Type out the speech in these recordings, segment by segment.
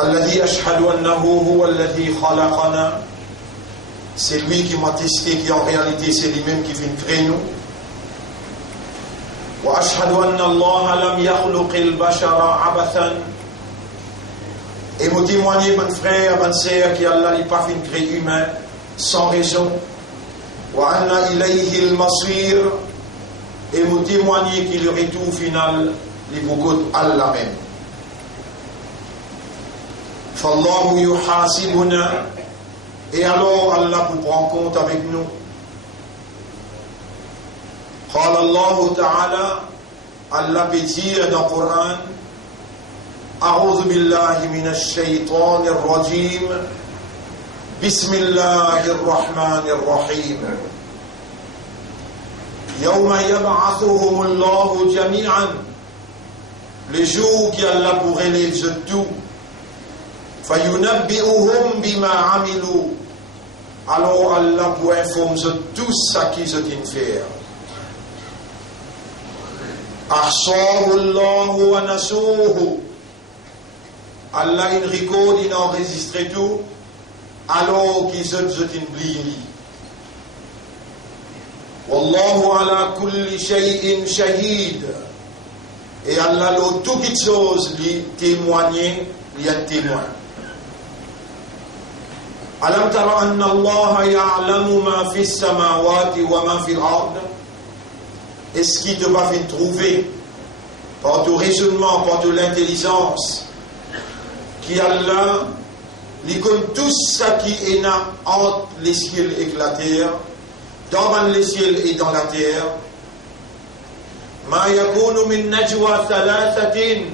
الذي أشهد أنه هو الذي خلقنا, c'est lui qui m'a testé, qui en réalité c'est lui-même qui vient créer nous. وأشهد أن الله لم يخلق البشر عبثا, et me témoigner, mon frère, mon sœur, qui Allah n'est pas fait créer humain sans raison. وأن إليه المصير, et me témoigner qu'il le retour final les beaucoup Allah même. فالله يحاسبنا, et alors Allah vous prend compte avec nous. قال الله تعالى, Allah peut dire dans le Coran, أعوذ بالله من الشيطان الرجيم بسم الله الرحمن الرحيم يوم يبعثهم الله جميعا, le jour qu'Allah pourrait les tout, فينبئهم بما عملوا, alors Allah pour informer tous ce qu'ils ont fait. أحصاه الله ونسوه, Allah il record, il enregistre tout, alors qu'ils ont oublié. Wallahu ala kulli shay'in shahid, et Allah l'a toutes les choses lui témoigner, lui est témoin. Alam tara anna Allah ya'lamu ma fi as-samawati wa ma fi al-ard, est-ce qu'il te va faire trouver par ton raisonnement, par ton intelligence, qui Allah lui connaît tout ce qui est entre les ciels et la terre, dans les ciels et dans la terre. Ma yakunu min najwa thalathatin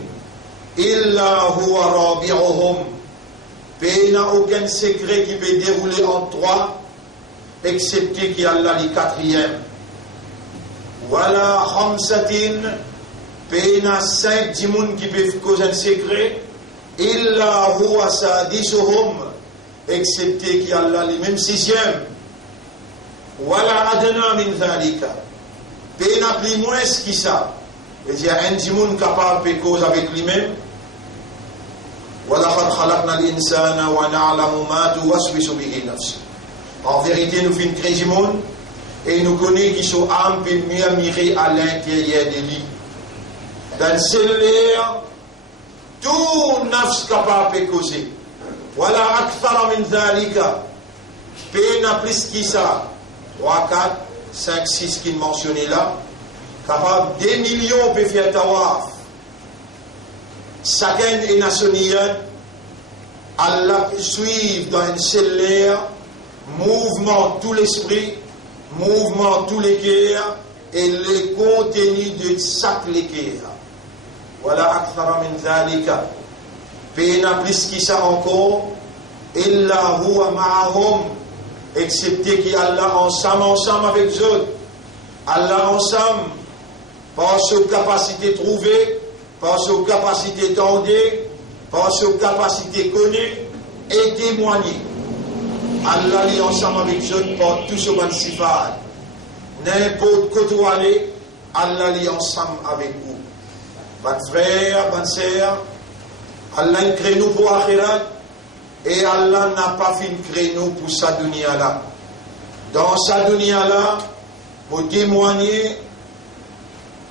illa huwa rabi'uhum, il n'y a aucun secret qui peut dérouler en trois, excepté qu'il y a Allah le quatrième. Wala khamsatin, il y a 5 djimoun qui peuvent causer un secret, illa huwa sadisuhum, excepté qu'il y a Allah le même 6e. Wala adna min dhalika, il y a plus moins que ça. Il y a un djimoun capable de causer avec lui-même. وَلَقَدْ خَلَقْنَا الْإِنسَانَ وَنَعْلَمُ مَا تُوَسْوِسُ بِهِ نَفْسُهُ. En vérité, nous faisons créer du monde et nous connaissons qui sont âmes et mieux mirer à l'intérieur de lui. Dans celle-là, tout nafs capable de causer. Voilà, akthara min dhalika. Pena plus qui ça. 3, 4, 5, 6 qui mentionnent là. Capable des millions de faire tawaf. Chacun est nationaliste, Allah suit dans une seule mouvement tout l'esprit, mouvement tout les cœurs et le contenu de chaque cœur. Voilà, akthara min dhalika. Pena plus qui ça encore, illa huwa ma'ahum, excepté qu'Allah ensemble avec eux. Allah ensemble, par sa capacité trouvée, par sa capacité tendue, par sa capacité connue et témoignée. Allah est ensemble avec eux par tout ce bon sifat. N'importe côté où aller, Allah est ensemble avec vous. Votre frère, votre sœur, Allah a créé nous pour Akhirat et Allah n'a pas fait créer nous pour sa dunya là. Dans sa dunya là, vous témoignez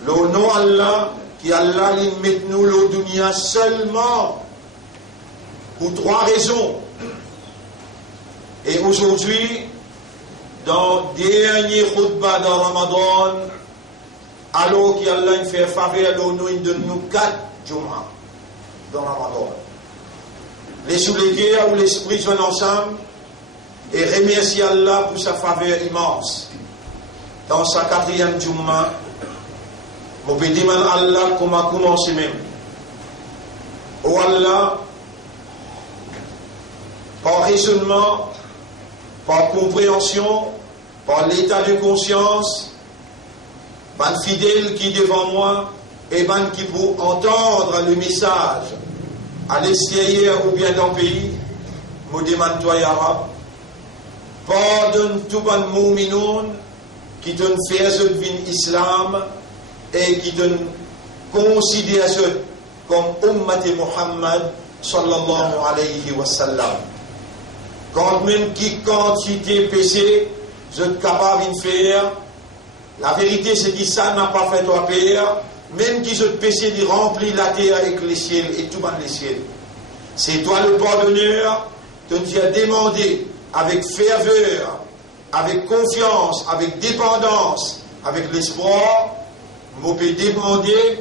le nom Allah, qui Allah lui met nous le dunya seulement pour 3 raisons. Et aujourd'hui, dans le dernier khutbah de Ramadan, alors qu'Allah fait faveur à nous, il donne nous 4 Jum'ah dans Ramadan. Les soulégués où l'esprit sont ensemble et remercier Allah pour sa faveur immense. Dans sa 4e Jum'ah, je peux dire à Allah comment commencer même. Oh Allah, par raisonnement, par compréhension, par l'état de conscience, ban fidèle qui est devant moi et ban qui pour entendre le message à l'extérieur ou bien dans le pays, me demande toi ya Rab, pardonne tout ban mouminoun qui donne fait ce vin islam et qui donne considère ce comme Ummat Muhammad sallallahu alayhi wa sallam. Quand même qui quantité péché, vous êtes capable de faire, la vérité c'est que ça n'a pas fait toi payer, même qui êtes péché de remplir la terre avec les ciels et tout dans les ciels. C'est toi le pardonneur, que tu as demandé avec ferveur, avec confiance, avec dépendance, avec l'espoir, vous pouvez demander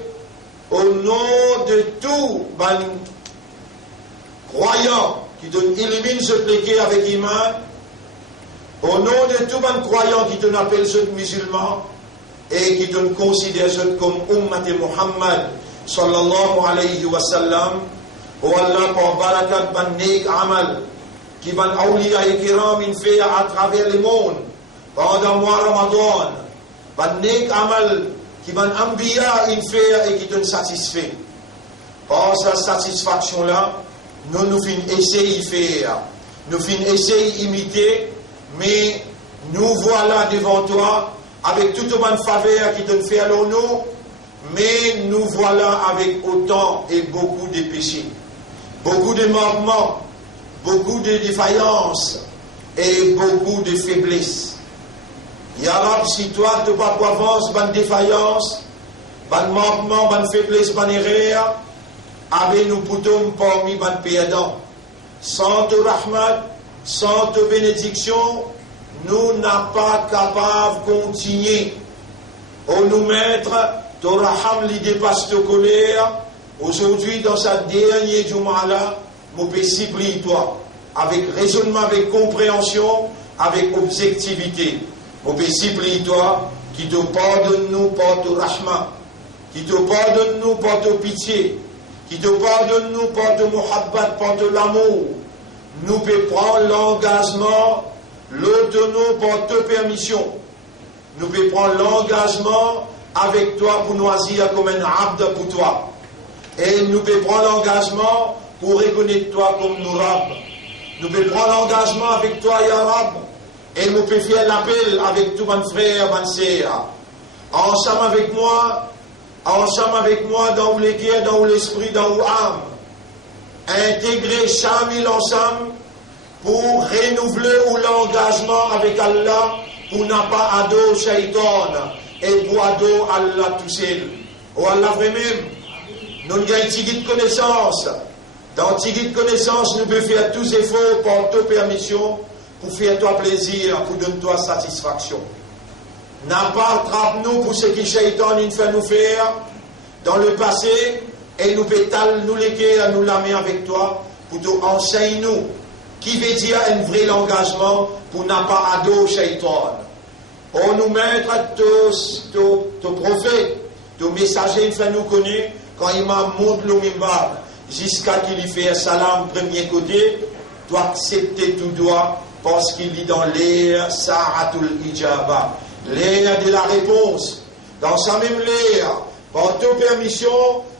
au nom de tout croyant qui te élimine ce péché avec iman, au nom de tout croyant qui te appelle ce musulman et qui te considère comme ummat Muhammad sallallahu alayhi wa sallam, ou Allah pour barakat ban nek amal qui ban awliya et kiram in fait à travers le monde pendant mois Ramadan, ban nek amal qui ban ambiya in fait et qui te satisfait. Par sa satisfaction là, nous finissons essayer de faire, nous finissons essayer d'imiter, mais nous voilà devant toi avec toute bonne faveur qui te fait à nous, mais nous voilà avec autant et beaucoup de péchés, beaucoup de manquements, beaucoup de défaillances et beaucoup de faiblesses. Ya Rab, si toi tu vas pas avancer, bonne défaillance, bonne manquement, bonne faiblesse, bonne erreur, avec nous poutons parmi bonne perdants. Sans te rahmat, sans te bénédiction, nous n'sommes pas capables de continuer. On nous mettre, ton raham li dépasse ta colère. Aujourd'hui, dans sa dernière Jum'ah, nous pouvons supplier toi, avec raisonnement, avec compréhension, avec objectivité. Nous pouvons supplier toi, qui te pardonne nous par ton rahma, qui te pardonne nous par ta pitié, qui te pardonne nous par ton muhabbat, par ton amour. Nous pouvons prendre l'engagement, l'autonomie par ta permission. Nous pouvons prendre l'engagement avec toi pour nous agir comme un abd pour toi. Et nous pouvons prendre l'engagement pour reconnaître toi comme nous Rab. Nous pouvons prendre l'engagement avec toi, Ya Rab. Et nous pouvons faire l'appel avec tous mes frères, mes sœurs. Ensemble avec moi dans les cœurs, dans l'esprit, dans l'âme. Intégrer chaque mille ensemble pour renouveler l'engagement avec Allah pour ne pas adorer Shaitan et pour adorer Allah tout seul. Oh Allah vraiment, nous avons une petite connaissance. Dans cette petite connaissance, nous pouvons faire tous les efforts pour ta permission, pour faire toi plaisir, pour donner toi satisfaction. N'a pas attrape-nous pour ce que Shaitan nous fait nous faire dans le passé et nous pétale nous léguer à nous lamer avec toi pour te enseigner nous qui veut dire un vrai engagement pour ne pas adorer Shaitan. On nous mettre ton prophète, ton messager, il fait nous connaître quand il m'a montré le mimbar jusqu'à qu'il y fait un salam premier côté, doit accepter tout droit parce qu'il lit dans l'air Sa'atul Ijaba, l'air de la réponse, dans sa même l'air, par ta permission,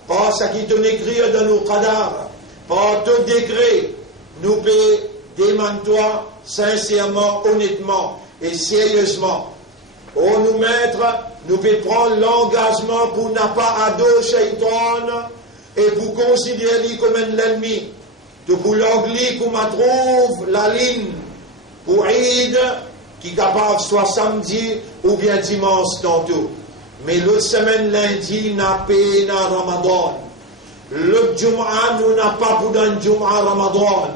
par ce qui te écrit dans nos cadavres, par ton décret, nous peut demander toi sincèrement, honnêtement et sérieusement. On nous mettre, nous peut prendre l'engagement pour ne pas adorer Shaitan et pour considérer lui comme un ennemi. De pour l'anglais qu'on trouve la ligne pour Eid qui est capable soit samedi ou bien dimanche tantôt. Mais l'autre semaine, lundi, n'a pas dans Ramadan. Le Jum'ah, nous n'a pas pour dans Jum'ah Ramadan.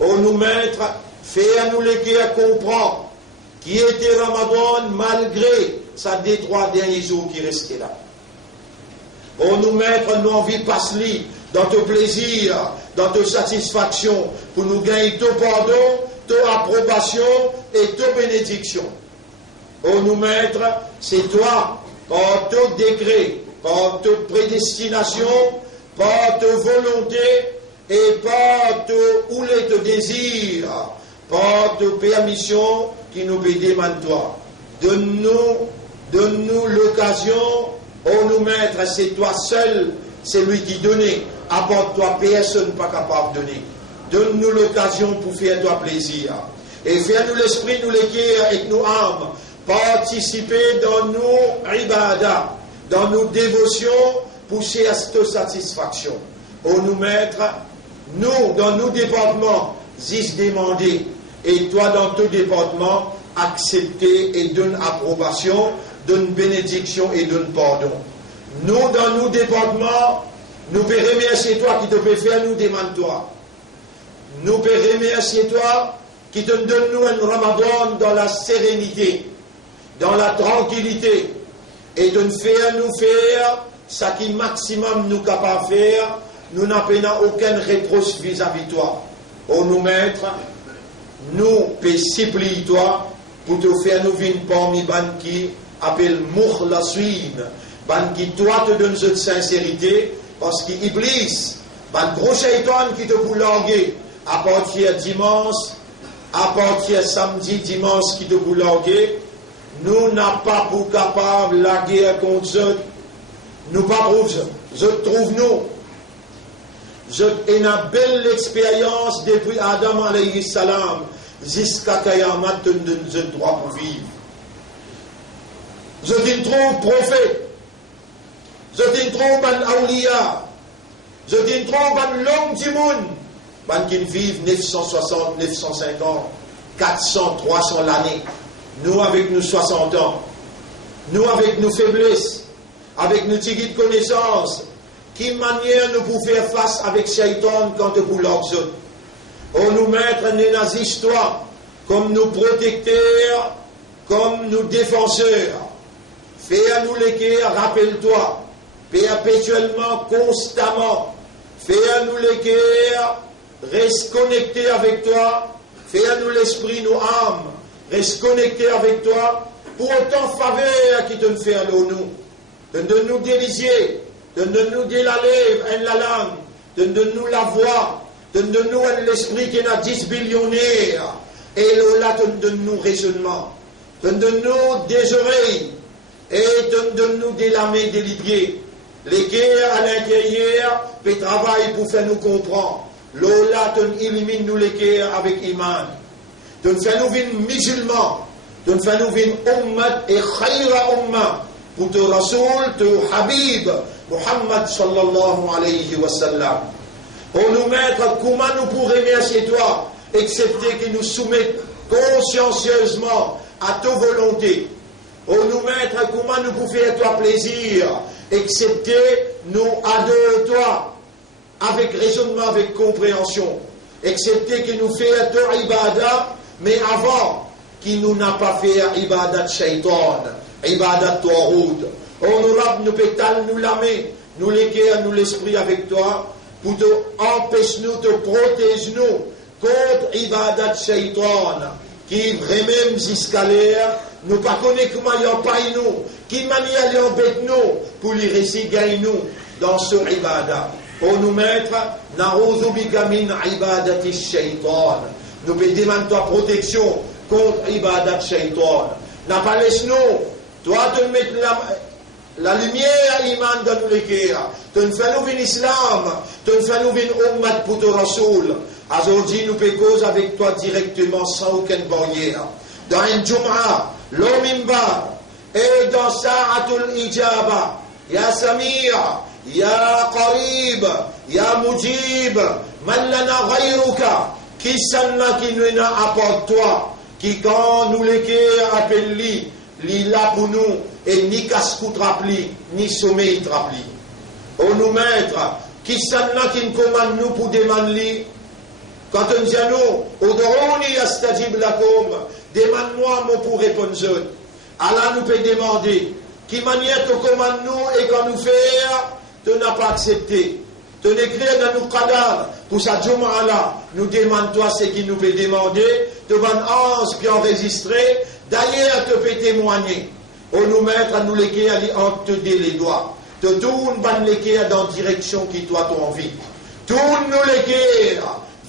On nous mettre, faire nous les qui comprendre qui était Ramadan malgré sa des 3 derniers jours qui restaient là. On nous mettre nos envies passer dans ton plaisir, dans ta satisfaction, pour nous gagner ton pardon, ton approbation et ton bénédiction. On nous mettre, c'est toi, par ton décret, par ta prédestination, par ta volonté et par ton désir, par ta permission qui nous demande toi. Donne-nous l'occasion, on nous mettre, c'est toi seul, c'est lui qui donnait. Apporte-toi, personne pas capable de donner. Donne-nous l'occasion pour faire toi plaisir. Et faire-nous l'esprit, nous l'équerre et nous âmes. Participer dans nos ibadah, dans nos dévotions, pour chercher cette satisfaction. On nous mettre, nous, dans nos départements, zis demander, et toi, dans ton département, accepter et donne approbation, donne bénédiction et donne pardon. Nous, dans nos départements, nous pouvons remercier toi qui te peut faire nous demander toi. Nous pouvons remercier toi qui te donne nous un Ramadan dans la sérénité, dans la tranquillité, et de nous faire ce qui maximum nous capable de faire. Nous n'avons aucun reproche vis-à-vis de toi. Oh nous maître, nous peut supplier toi pour te faire nous venir parmi ban qui appelle Moukhlasuin, ban qui toi te donne cette sincérité, parce qu'Iblis, ban gros shaitan qui te boulanguer à partir dimanche, à partir samedi, dimanche qui te boulanguer, nous n'avons pas pour capable la guerre contre eux, nous pas pour eux, je trouve nous. Une belle expérience depuis Adam alayhi salam jusqu'à Kayamat de notre droit pour vivre. Je te trouve prophète, je te trouve un awliya, je te trouve un l'homme du monde, qui vivent 960, 950, 400, 300 l'année. Nous avec nos 60 ans, nous avec nos faiblesses, avec nos petites connaissances. Quelle manière nous pouvons faire face avec Shaitan quand nous l'observons? On nous mettre dans l'histoire comme nos protecteurs, comme nos défenseurs. Fais-nous les cœurs, rappelle-toi, perpétuellement, constamment. Fais-nous les cœurs, reste connecté avec toi. Fais-nous l'esprit, nos âmes, reste connecté avec toi. Pour autant faveur qui te fait à nous. Donne-nous délicier. Donne-nous de la lèvre, la langue, donne-nous la voix, donne-nous l'esprit qui a 10 billionnaires, et là, donne-nous raisonnement, donne-nous des oreilles, et donne-nous des lames, des pieds, les cœurs à l'intérieur, puis travail pour faire nous comprendre. Là, illumine-nous les cœurs avec iman, donne-nous une musulman, donne-nous une ummat et khayra ummat, pour te rasoul, te habib, Muhammad sallallahu alayhi wa sallam. On nous mettre comment nous pourrons remercier toi, excepté que nous soumettent consciencieusement à ta volonté. On nous mettre comment nous pouvons faire toi plaisir, excepté nous adorer toi avec raisonnement, avec compréhension. Excepté que nous fassions ta ibadah, mais avant, qui nous n'a pas fait ibadat shaitan, ibadat tawhid. On nous pétale, nous la met, nous l'équerre, nous l'esprit avec toi, pour te empêcher nous, te protéger nous contre ibadat shaitan, qui vraiment jusqu'à l'air, nous pas connaît comment il paye nous, qui manière il embête nous, pour les récits gagne nous dans ce ibadat. Pour nous mettre, na'udhu bika min ibadati shaitan. Nous peut demander ta protection contre ibadat shaitan. N'a pas laissé nous, toi te mettre la lumière iman dans nous les cœurs. Tu nous fais nous venir l'islam. Tu nous fais nous venir ummat pour ton rasoul. Aujourd'hui, nous pouvons cause avec toi directement sans aucune barrière. Dans un Jum'a, l'Omimbar, et dans Sa'atul Ijaba, Ya Samir, Ya Qarib, Ya Mujib, Man lana ghayruka, qui s'en qui nous n'a apporté toi, qui quand nous les cœurs appellent lui, là pour nous, et ni casse-cou trapli, ni sommeil trapli. On nous mettre, qui s'en qui nous commande nous pour demander, quand on dit à nous, Odoroni astajib lakum, demande-moi moi pour répondre. Allah nous peut demander, qui manière te commande nous et quand nous faire, tu n'as pas accepté. Tu n'écris dans nos cadavres, pour sa Jum'a là, nous demande-toi ce qui nous peut demander, devant ange qui enregistré, d'ailleurs te peut témoigner. On nous mettre à nous léguer à te les doigts. Te tourne ban léguer dans la direction qui toi t'as envie. Tourne nous léguer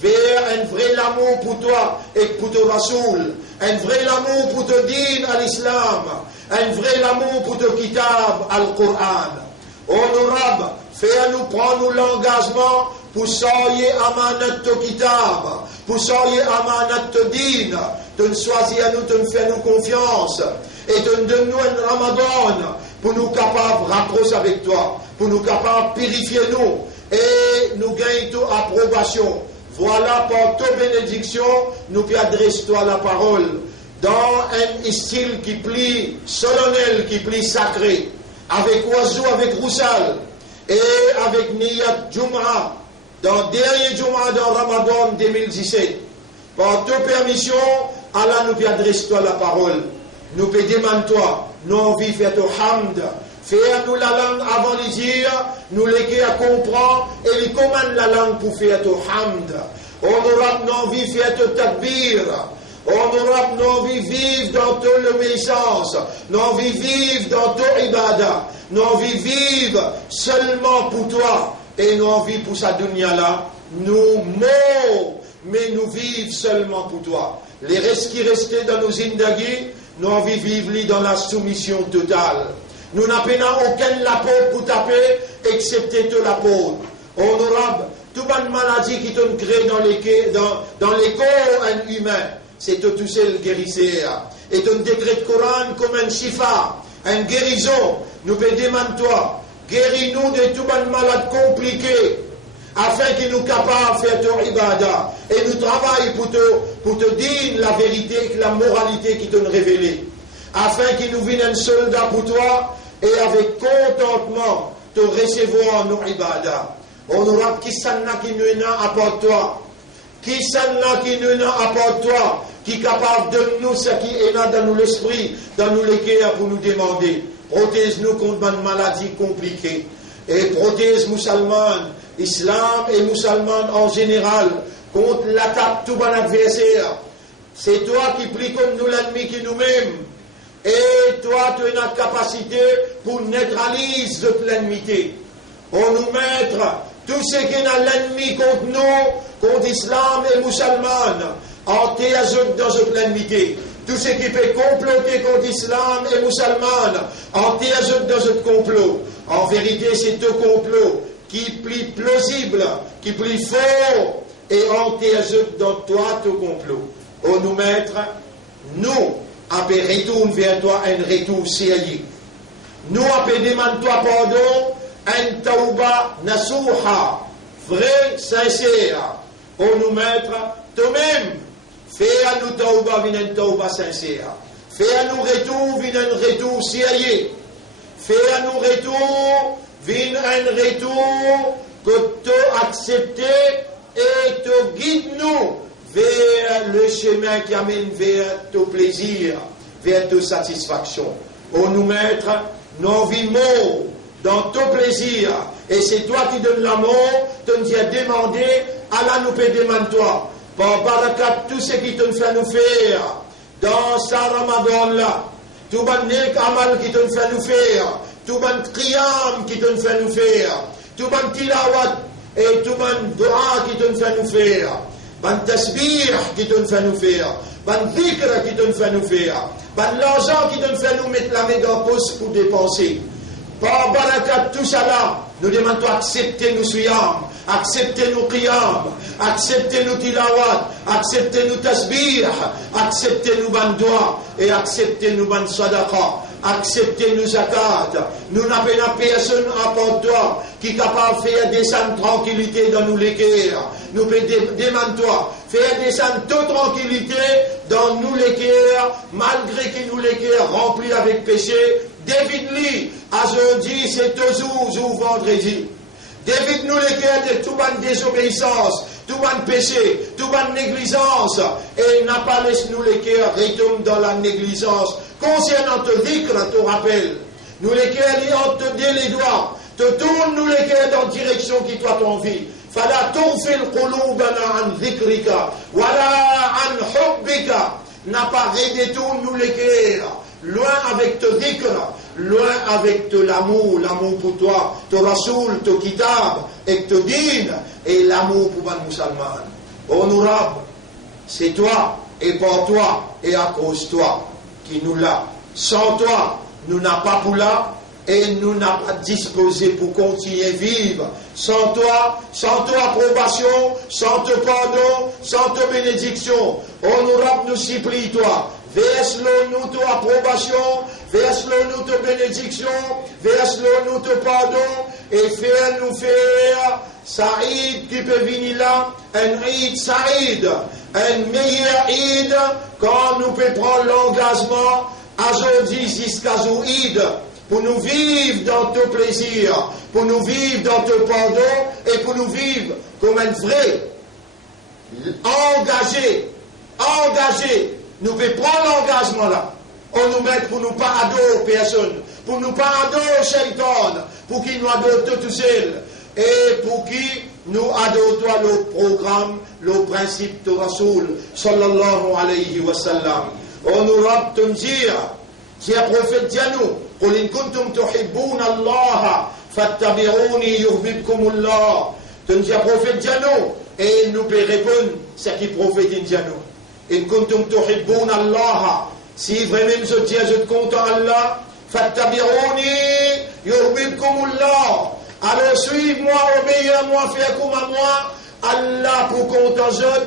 vers un vrai amour pour toi et pour ton Rasoul. Un vrai amour pour te dire à l'islam. Un vrai amour pour te kitab al-Qur'an. Honorable, fais-nous prendre l'engagement pour soyer amanat to kitab, pour soyer amanat to din, de nous choisir à nous, de nous faire nous confiance, et de nous donner un Ramadan, pour nous capables de rapprocher avec toi, pour nous capables de purifier nous, et nous gagnons toute approbation. Voilà, par toute bénédiction, nous puis adresse-toi la parole dans un style qui plie solennel, qui plie sacré, avec oiseau, avec roussal, et avec Niyat Jum'a, dans dernier Jum'a dans Ramadan 2017. Par toute permission, Allah nous puis adresse-toi la parole. Nous puis demande-toi, nous envie faire ton hamd. Fais-nous la langue avant de dire, nous les à comprendre, et les commande la langue pour faire ton hamd. On aura envie de faire ton takbir. On aura envie de vivre dans toute l'obéissance. Nous envie de vivre dans toute ibadah. Nous envie de vivre seulement pour toi. Et nous envie pour sa dunya là, nous morts, mais nous vivons seulement pour toi. Les restes qui restaient dans nos zindagis, nous envie de vivre dans la soumission totale. Nous n'avons aucun lapôtre pour taper, excepté tout l'apôtre. Honorable, toute bonne maladie qui te crée dans les corps humains, c'est tout seul guérisseur. Et ton décret de Coran comme un shifa, une guérison. Nous peut demander toi, guéris-nous de toute bonne maladie compliquée, afin qu'il nous capable de faire ton ibadah. Et nous travaillons pour te dire la vérité, la moralité qui te révélée. Afin qu'il nous vienne un soldat pour toi, et avec contentement te recevoir nos ibadah. On aura qui s'en a qui nous n'a apporte toi, qui s'en a qui nous n'a apporte toi, qui est capable de nous ce qui est là dans nous l'esprit, dans nous les cœurs pour nous demander. Protège-nous contre une maladie compliquée et protège musulmans, islam et musulmans en général contre l'attaque de tout bon adversaire. C'est toi qui prie contre nous l'ennemi qui nous-mêmes. Et toi, tu as une capacité pour neutraliser notre l'ennemi. On nous mettre tout ce qui est l'ennemi contre nous, contre l'islam et les musulmans, en théâtre dans notre l'ennemi. Tout ce qui peut comploter contre l'islam et les musulmans, en théâtre dans notre complot. En vérité, c'est un complot qui est plus plausible, qui est plus fort, et en théâtre dans toi, ton complot. On nous mettre, nous, après retourne vers toi un retour sérieux. Nous après demande toi pardon, un tauba nasuha, vrai, sincère. On nous mettre toi-même. Fais à nous tauba vin un tauba sincère. Fais à nous retour vin un retour sérieux. Fais à nous retour vin un retour que tu acceptes et te guide nous vers le chemin qui amène vers ton plaisir, vers ta satisfaction. On nous mettre nos vies morts dans ton plaisir. Et c'est toi qui donnes l'amour, tu nous as demandé, Allah nous peut demander toi. Par barakat, tout ce qui te fait nous faire dans ce Ramadan là, tout bon nek amal qui te fait nous faire, tout bon qiyam qui te fait nous faire, tout bon tilawat et tout bon dua qui te fait nous faire. Ban tasbih qui te fait nous faire, ban dhikr qui te fait nous faire, ban l'argent qui te fait nous mettre la main dans la poche pour dépenser. Par barakat tout ça là, nous demandons accepter nos suyam, accepter nos qiyam, accepter nos tilawat, accepter nos tasbih, accepter nos ban dua et accepter nos ban sadaqa. Accepter nos zakat. Nous n'avons personne à part toi qui est capable de faire descendre tranquillité dans nous les cœurs. Nous demandons toi, faire descendre toute tranquillité dans nous les cœurs, malgré que nous les cœurs remplis avec péché. David lit, aujourd'hui c'est toujours ou vendredi. David nous les cœurs de toute bonne désobéissance, tout bon péché, tout bonne négligence, et n'a pas laissé nous les cœurs retourner dans la négligence. Concernant te dhikr, te rappelle, nous les cœurs, on te dit les doigts, te tourne nous les cœurs dans la direction qui toi t'envie. Fala tunfil qulubana an dhikrika, wala an hubbika, n'a pas redétourne nous les cœurs, loin avec te dhikr, loin avec te l'amour pour toi, te rasoul, te kitab, et te din, et l'amour pour les musulmans. Honorable, c'est toi, et pour toi, et à cause de toi, qui nous l'a. Sans toi, nous n'avons pas pour là, et nous n'avons pas disposé pour continuer à vivre. Sans toi, sans ton approbation, sans ton pardon, sans ton bénédiction, honorable, nous supplie toi, verse-le nous ton approbation, verse-le nous ton bénédiction, verse-le nous ton pardon, et fais-nous faire Saïd qui peut venir là, un Eid Saïd, un meilleur Eid quand nous pouvons prendre l'engagement aujourd'hui jusqu'à Eid pour nous vivre dans ton plaisir, pour nous vivre dans ton pardon et pour nous vivre comme un vrai engagé. Nous pouvons prendre l'engagement là. On nous met pour nous pas adorer personne, pour nous pas adorer Shaitan, pour qu'il nous adore tout seul. Et pour qui nous adorons toi le programme, le principe de Rasoul, sallallahu alayhi wa sallam. On nous rappe de dire, si un prophète dit à nous, قل إن كنتم تحبون الله فاتبعوني يحببكم الله. Donc si un prophète dit à nous, et nous peut répondre, c'est qui prophète dit à nous. إن كنتم تحبون الله, si vraiment je dis, je te compte Allah, فاتبعوني يحببكم الله. Alors suive-moi, obéis à moi, fais comme à moi, Allah pour compte en zone,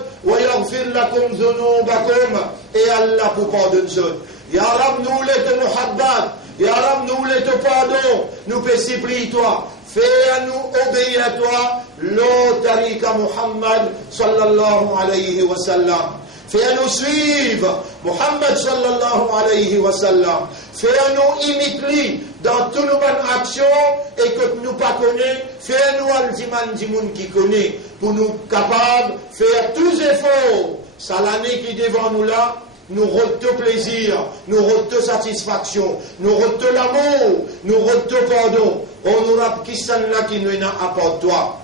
et Allah pour pardonner zone. Ya Rab, nous les te muhabbat, Ya Rab, nous les te pardon, nous te supplie toi, fais à nous obéir à toi, le tariqa Muhammad sallallahu alayhi wa sallam. Fais-nous suivre Muhammad sallallahu alayhi wa sallam. Fais-nous imiter dans toutes nos bonnes actions et que nous ne pas connaissons. Fais-nous al-diman dimoun qui connaît pour nous capables de faire tous les efforts. C'est l'année qui est devant nous là. Nous retons plaisir, nous retons satisfaction, nous retons l'amour, nous retons pardon. On nous rappe qui s'en là qui nous est à part toi.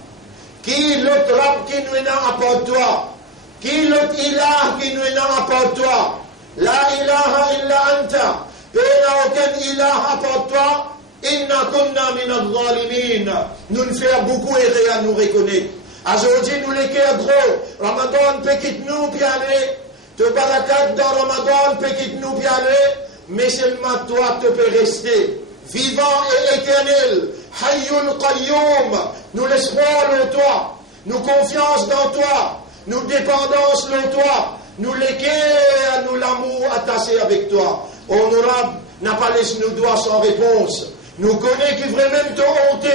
Qui l'autre rappe qui nous est à part toi. Qui l'autre ilah qui nous est à part toi. La ilaha illa anta. Il n'y a aucun ilah à part toi. Inna kunna min al-zalimin. Nous ne faisons beaucoup errer à nous reconnaître. Aujourd'hui, nous les cœurs gros. Ramadan peut quitter nous puis aller. Te barakat dans Ramadan peut quitter nous puis aller. Mais seulement toi, tu peux rester vivant et éternel. Hayyul Qayyum. Nous l'espoir en toi. Nous confiance dans toi. Nous dépendance en toi. Nous l'équerre, nous l'amour attaché avec toi. Honorable, n'a pas laissé nos doigts sans réponse. Nous connaissons qui vraiment te honte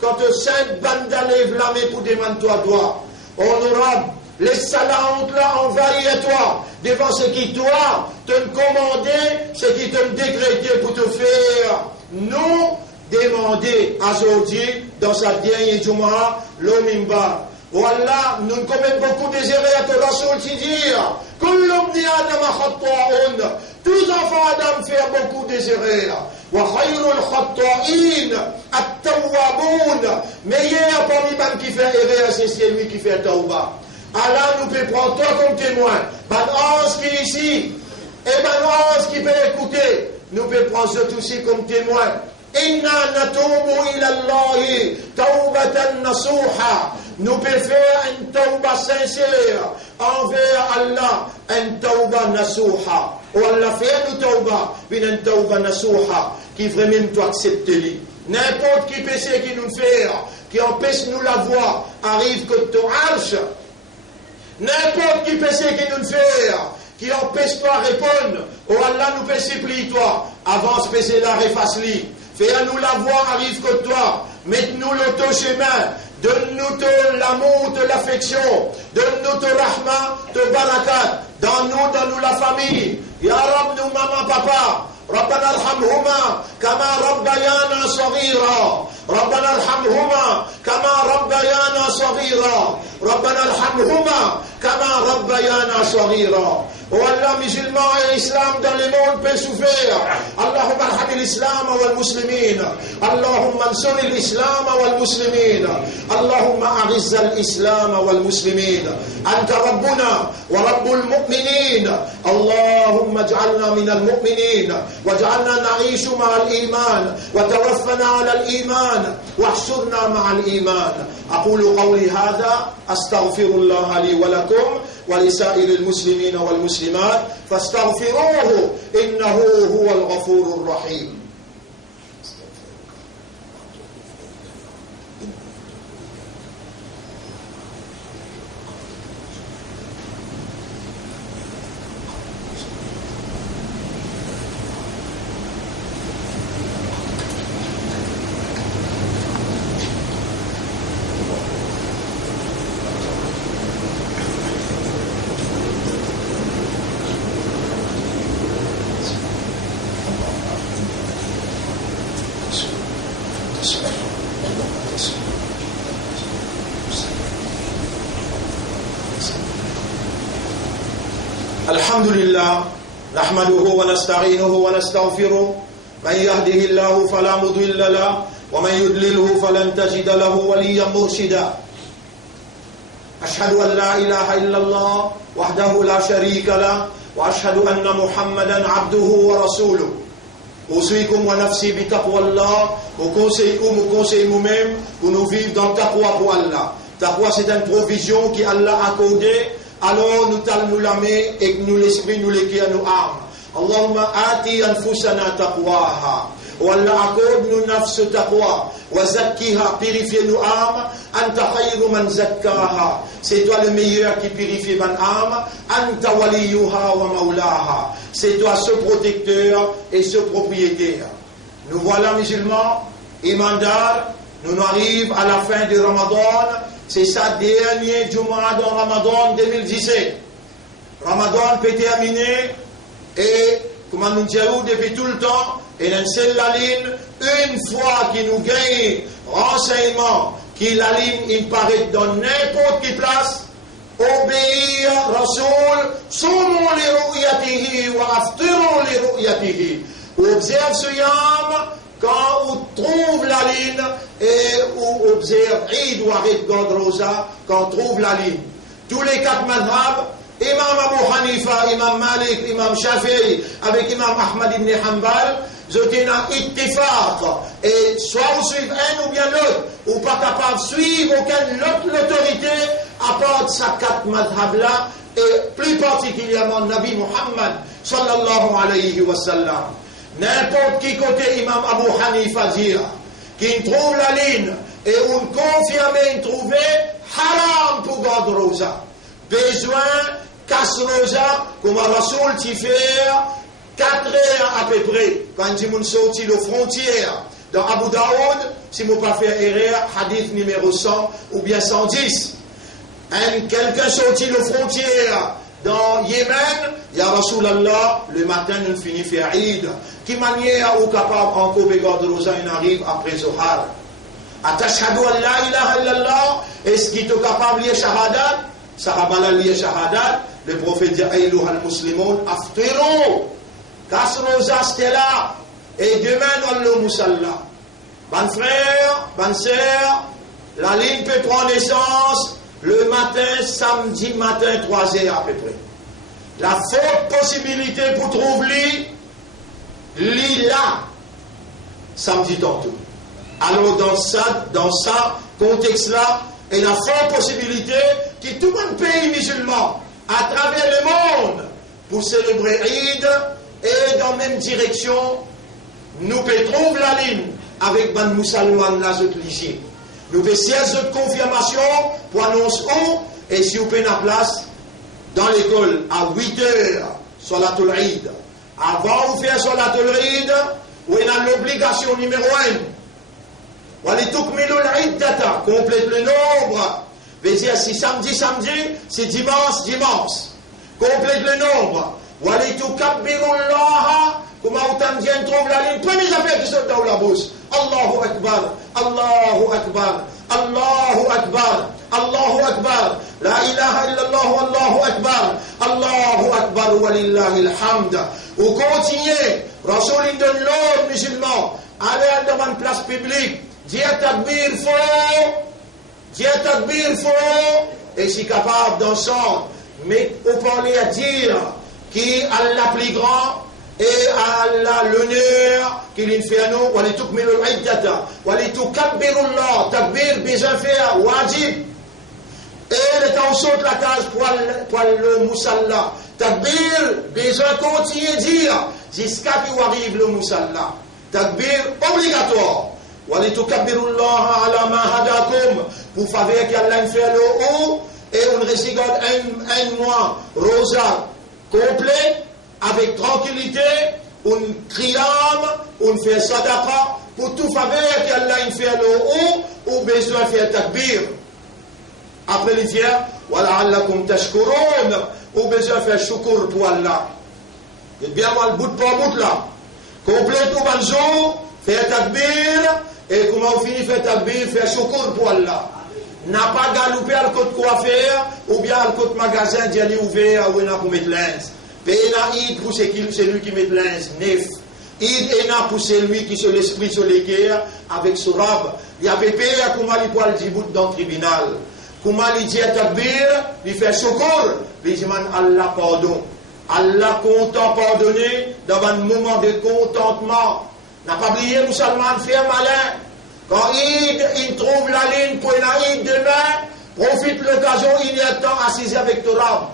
quand te sainte bande lève la main pour demander toi droit. Honorable, laisse ça la honte là envahir à toi devant ce qui toi te commandait, ce qui te décrété pour te faire nous demander aujourd'hui dans sa dernière Jumu'ah l'Omimba. Oh Allah, nous commettons beaucoup de erreurs à te Rasoul qui dit tous enfants Adam font beaucoup de erreurs. Wa khayrul khatta'in at-tawwabun. Meilleur parmi les qui fait erreur, c'est celui qui fait tawba. Allah nous peut prendre toi comme témoin. Ban Hans qui est ici et Ban Hans qui peut écouter, nous peut prendre ce aussi comme témoin. Inna natubu ila Allahi tawbatan nasuha. Nous pouvons faire une tawba sincère envers Allah, une tawba nasuha. Ou Allah fait une tawba, une tawba nasuha, qui vraiment doit accepter. N'importe qui péché qui nous fait, qui empêche nous la voix, arrive que ton arche. N'importe qui péché qui nous fait, qui empêche toi répondre, ou Allah nous peut supplier toi, avance péché la reface-li. Fais-nous la voix, arrive que toi, mette-nous le taux chemin. Donne-nous l'amour, l'affection. Donne-nous ton rahma, ton barakat. Donne-nous la famille. Ya Rab, nous, maman, papa. ربنا ارحمهما كما ربيانا صغيرا ربنا ارحمهما كما ربيانا صغيرا ربنا ارحمهما كما ربيانا صغيرا. Oh Allah, musulmans et l'islam dans le monde peut souffrir. Allahumma arham l'islam wal muslimin. Allahumma ansur l'islam wal muslimin. Allahumma a'izz l'islam wal muslimin. Anta rabbuna wa rabbul mu'minin. Allahumma ij'alna min al mu'minin. واجعلنا نعيش مع الإيمان وتوفنا على الإيمان واحشرنا مع الإيمان. أقول قولي هذا أستغفر الله لي ولكم ولسائر المسلمين والمسلمات فاستغفروه إنه هو الغفور الرحيم. الحمد لله نحمده ونستعينه ونستغفره من يهده الله فلا مضل له ومن يضلله فلن تجد له وليا مرشدا أشهد أن لا إله إلا الله وحده لا شريك له وأشهد أن محمدا عبده ورسوله أوصيكم ونفسي بتقوى الله وconseille vous-même pour nous vivre dans le taqwa pour Allah. Taqwa c'est une provision qui Allah a accordée. Alors nous la met et que nous l'esprit nous l'écrit à nos âmes. Allahumma ati anfusana taqwaha. Wa Allah accorde nous nafs taqwa. Wa zakkiha, purifie nos âmes. Anta khayru man zakkaha. C'est toi le meilleur qui purifie mon âme. Anta waliyuha wa maulaha. C'est toi ce protecteur et ce propriétaire. Nous voilà musulmans, imandars. Nous arrivons à la fin du Ramadan. C'est sa dernière Jumu'ah dans Ramadan 2017. Ramadan peut terminer et, comme nous disons depuis tout le temps, et dans la ligne, une fois qu'il nous gagne renseignement, qu'il la ligne il paraît dans n'importe quelle place, obéir, Rasoul, soumons les ru'yatihi wa aftirons les ru'yatihi. Observe ce yam, quand on trouve la ligne et on observe Eid ou Arid Godrosa, quand on trouve la ligne. Tous les quatre madhab, Imam Abu Hanifa, Imam Malik, Imam Shafi'i, avec Imam Ahmad ibn Hanbal, ils ont un ittifaq. Et soit on suit un ou bien l'autre, ou pas capable de suivre aucune autre autorité à part de sa quatre madhab là, et plus particulièrement Nabi Muhammad sallallahu alayhi wa sallam. N'importe qui côté Imam Abu Hanifa dire qu'il trouve la ligne et on confirme il trouver haram pour garder rosa. Besoin casse rosa comme Rasoul t'y fait 4 heures à peu près quand il sorti de frontière dans Abu Daoud, si je ne pas faire erreur, hadith numéro 100 ou bien 110. Quelqu'un sorti de frontière dans Yémen, ya Rasulallah, le matin nous finit faire Eid. Qui manière ou capable encore de garder rosa, il arrive après Zohar. Atashhadu an la ilaha illallah, est-ce qu'il est capable de shahadat? Sahabala liye shahadat, le prophète dit Aïlouha al-Muslimoun, aftiru. Casse rosa, c'était là. Et demain, dans le Moussalla. Ban frère, ban sœur, la ligne peut prendre naissance le matin, samedi matin, 3 heures à peu près. La forte possibilité pour trouver l'île là, samedi tantôt. Alors dans ça contexte-là, il y a la forte possibilité que tout le pays musulman, à travers le monde, pour célébrer Eid, et dans la même direction, nous pouvons trouver la ligne avec Ban Moussalman, la ligne. Nous faisons 16 autres confirmations pour annoncer où, et si vous pouvez la place, dans l'école, à 8 heures, Salatul Eid. Avant de faire Salatul Eid, vous avez l'obligation numéro 1. Complète le nombre. Veut dire si samedi, si dimanche. Complète le nombre. Comment autant bien trouve la ligne. Première affaire qui saute dans la bouche. Allahu Akbar, Allahu Akbar, Allahu Akbar, Allahu Akbar. La ilaha illallah, Allahu Akbar, Allahu Akbar, walillahi alhamd. Ou continuez. Rasoul donne l'ordre musulman. Allez dans une place publique. Dis takbir fort. Et si capable d'ensemble. Mais au parler à dire qui Allah plus grand. Et Allah l'honneur qu'il fait à nous, walitukmilu al-iddata, walitukabbiru Allah, takbir besoin faire, wajib. Et le temps saute la case pour le musalla. Takbir besoin continuer dire jusqu'à qu'il arrive le musalla. Takbir obligatoire. Walitukabbiru Allah ala ma hadakum, pour faveur qu'Allah fait le haut et on regarde un mois rosa complet. Avec tranquillité, on criyam, on fait sadaqa, pour tout faveur qu'Allah fait le haut, ou besoin de faire takbir. Après les dire, wala'allakum tashkurun, ou besoin de faire shukr pour Allah. Et bien, moi, le bout par bout là. Complète tout le jour, faire takbir, et comment on finit faire takbir, faire shukr pour Allah. n'a pas galopé à le côté coiffeur, ou bien à le côté magasin d'y aller ouvert, où il a pour mettre linge. Et il pour c'est lui qui met linge, neuf. Il est là pour celui qui se l'esprit sur les guerres, avec ce rab. Il y a pépé, il y a comment il peut aller dans le tribunal. Comment il dit à Takbir, il fait secours, il dit Allah pardon. Allah content pardonner dans un moment de contentement. N'a pas oublié, musulman, faire malin. Quand il trouve la ligne pour une Eid demain, profite l'occasion, il y a temps assis avec Torah.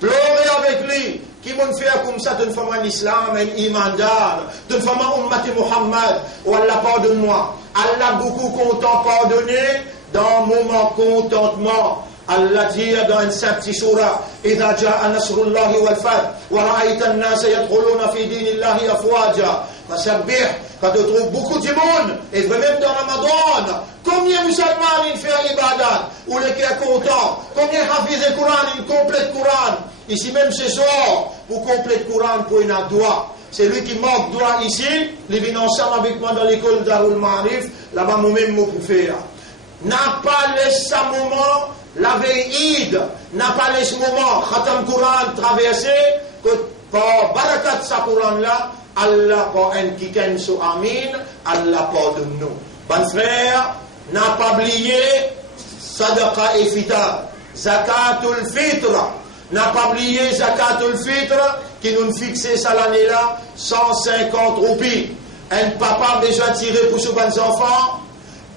Pleurer avec lui. Qui vont faire comme ça d'une femme en islam, un imandar, d'une femme en ummati Muhammad, ou Allah pardonne-moi. Allah beaucoup content pardonner dans un moment contentement. Allah dit dans une sainte surah, إذا جاء نصر الله والفتح ورأيت الناس يدخلون في دين الله أفواجا فسبح. Quand on trouve beaucoup de monde, et même dans Ramadan, combien de musulmans ils font l'ibadat, ou les qui sont contents, combien hafiz le Coran, ils complètent le Coran. Ici même ce soir, pour compléter le Coran pour une doigt. C'est lui qui manque doigt ici, il vient ensemble avec moi dans l'école d'Arul Ma'arif, là-bas moi-même pour faire. N'a pas laissé un moment, la veille Eid, n'a pas laissé un moment, Khatam Coran traversé, que par barakat sa Coran là, Allah pour un kiken sous Amin, Allah pardonne nous. Bon frère, n'a pas oublié Sadaqa et Fitra, Zakatul Fitra. N'a pas oublié Zakatul Fitr qui nous fixait ça l'année-là 150 roupies. Un papa besoin de tirer pour ses enfants.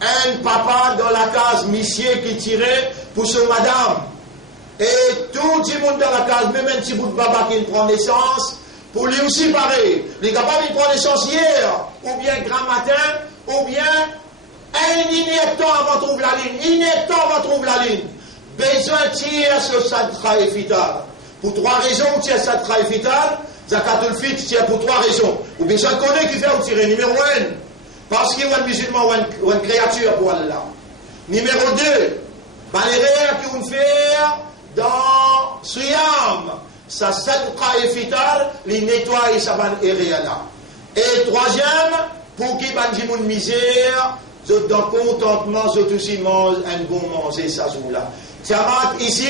Un papa dans la case monsieur qui tirait pour ses madame. Et tout le monde dans la case, même un petit bout de baba qui prend naissance, pour lui aussi pareil. Les capables il prend naissance hier, ou bien grand matin, ou bien un ineptant avant de trouver la ligne. Ineptant avant de trouver la ligne. Besoin de tirer ce Sadqa et Fitar. Pour trois raisons, on tire Sadqa et Fitar. Zakatul Fitr tire pour trois raisons. Ou bien ça connaît qui fait ou tirer. Numéro 1, parce qu'il y a un musulman ou une créature pour Allah. Numéro 2, les rêves qui vont faire dans Siyam. Ça Sadqa et Fitar, les nettoie et ça va là. Et troisième, pour qui va dire une misère, dans contentement, aussi mange un bon manger, ça joue-là. Tiamat ici,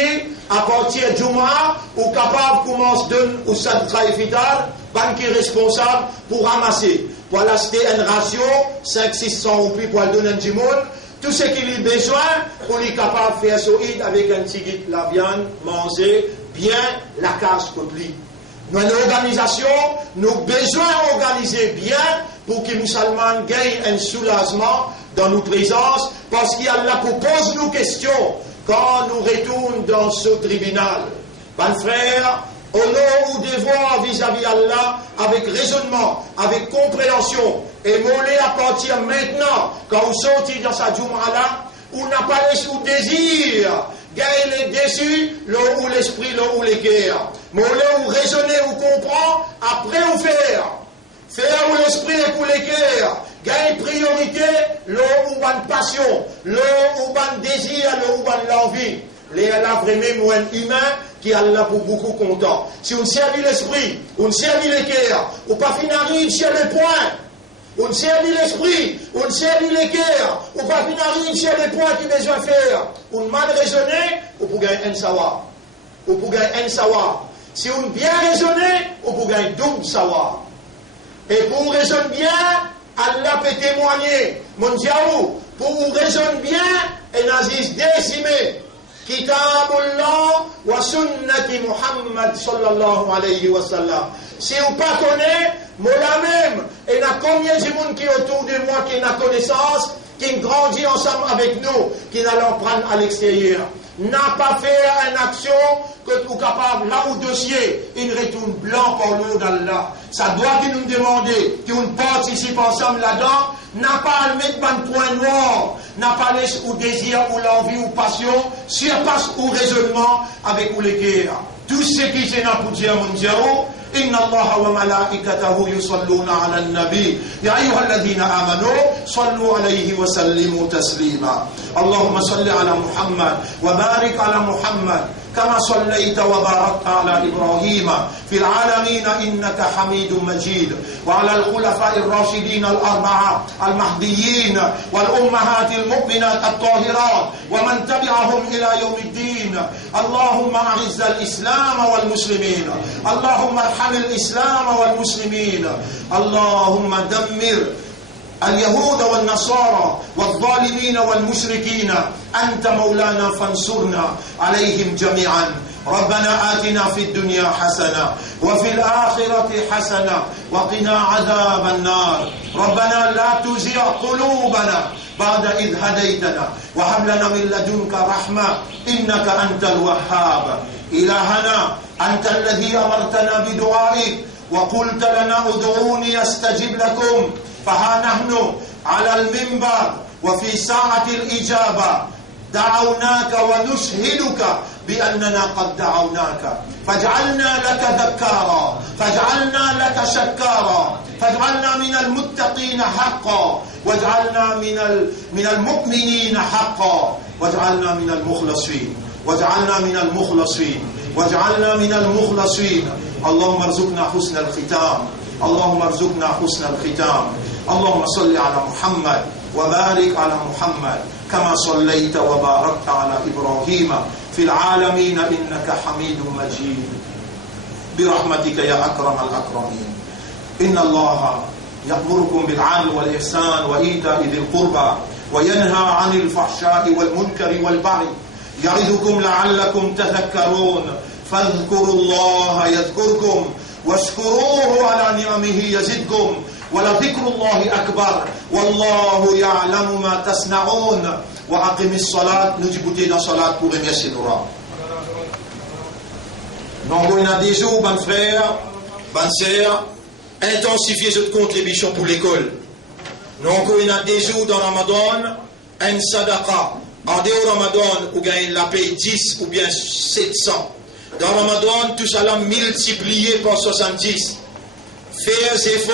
à partir du mois, ou capable commence de ou Sadqa et Fitar, banque responsable pour ramasser, pour l'acheter une ration, 500-600 roupies pour donner un monde, tout ce qu'il a besoin, pour lui capable de faire son Eid avec un tigit, la viande, manger bien la casse coplie. Nous, une organisation, nous avons besoin d'organiser bien pour que les musulmans gagnent un soulagement dans nos présences, parce qu'il y a là pour poser nos questions quand nous retournons dans ce tribunal. Bon frère, honneur ou devoir vis-à-vis d'Allah, avec raisonnement, avec compréhension, et mollet à partir maintenant, quand vous sortez dans sa Jum'ah, où n'a pas laissé ou désir, gagner les déçus, là où l'esprit, là où les guerres. Mollet ou raisonner ou comprendre, après ou faire. Faire où l'esprit et pour les guerres. Gagner priorité, là où une passion, là où un désir, là où une l'envie. Les Allah vraiment un humain qui a là pour beaucoup content. Si on servit l'esprit, on servit les guerres, ou pas finir sur le point. On servit l'esprit, on servit les guerres, ou pas finir sur les points qu'il besoin faire. On mal raisonné, ou pour gagner un savoir. Ou pour gagner un savoir. Si on bien raisonné, ou pour gagner double savoir. Et pour raisonner bien, Allah peut témoigner. Mon diaou, pour vous raisonner bien, et nazis décimé. Kitabullah wa sunnati Muhammad sallallahu alayhi wa sallam. Si vous ne connaissez pas, moi même, et il y a combien de monde qui est autour de moi qui a connaissance, qui grandit ensemble avec nous, qui n'allons prendre à l'extérieur. N'a pas fait une action que nous capable, là où dossier, une retourne blanc pour nous d'Allah. Ça doit qu'il nous demander, qu'on participe ensemble là-dedans, n'a pas à le mettre dans le point noir, n'a pas laissé ou désir, ou l'envie, ou passion, surpasse ou raisonnement avec ou les guerres. Tout ce qui c'est là pour dire, mon Dieu, إن الله وملائكته يصلون على النبي يا أيها الذين آمنوا صلوا عليه وسلموا تسليما اللهم صل على محمد وبارك على محمد كما صليت وباركت على إبراهيم في العالمين إنك حميد مجيد، وعلى الخلفاء الراشدين الأربعة المهديين والأمهات المؤمنات الطاهرات ومن تبعهم إلى يوم الدين. اللهم أعز الإسلام والمسلمين، اللهم ارحم الإسلام والمسلمين، اللهم دمر اليهود والنصارى والظالمين والمشركين، أنت مولانا فانصرنا عليهم جميعا. ربنا آتنا في الدنيا حسنة وفي الآخرة حسنة وقنا عذاب النار. ربنا لا تزغ قلوبنا بعد إذ هديتنا وهب لنا من لدنك رحمة إنك أنت الوهاب. إلهنا أنت الذي أمرتنا بدعائك وقلت لنا ادعوني أستجب لكم، فها نحن على المنبر وفي ساعة الإجابة دعوناك ونشهدك بأننا قد دعوناك، فاجعلنا لك ذكارا، فاجعلنا لك شكارا، فاجعلنا من المتقين حقا، واجعلنا من المؤمنين حقا، واجعلنا من المخلصين، واجعلنا من المخلصين، واجعلنا من المخلصين. اللهم ارزقنا حسن الختام، اللهم ارزقنا حسن الختام. اللهم صل على محمد وبارك على محمد كما صليت وباركت على إبراهيم في العالمين إنك حميد مجيد برحمتك يا أكرم الأكرمين. إن الله يأمركم بالعدل والإحسان وإيتاء ذي القربى وينهى عن الفحشاء والمنكر والبغي يعظكم لعلكم تذكرون. فاذكروا الله يذكركم واشكروه على نعمه يزدكم ولذكر الله أكبر والله يعلم ما تصنعون. وأقم الصلاة. Nous discuter dans salat pour remercier nous. Nous avons des jours, bonnes frères, bonnes sœurs, intensifier cette contribution pour l'école. Nous avons des jours dans Ramadan, un sadaqa. En dehors Ramadan, vous gagnez la paye 10 ou bien 700. Dans Ramadan, tout cela multiplié par 70. Faites efforts.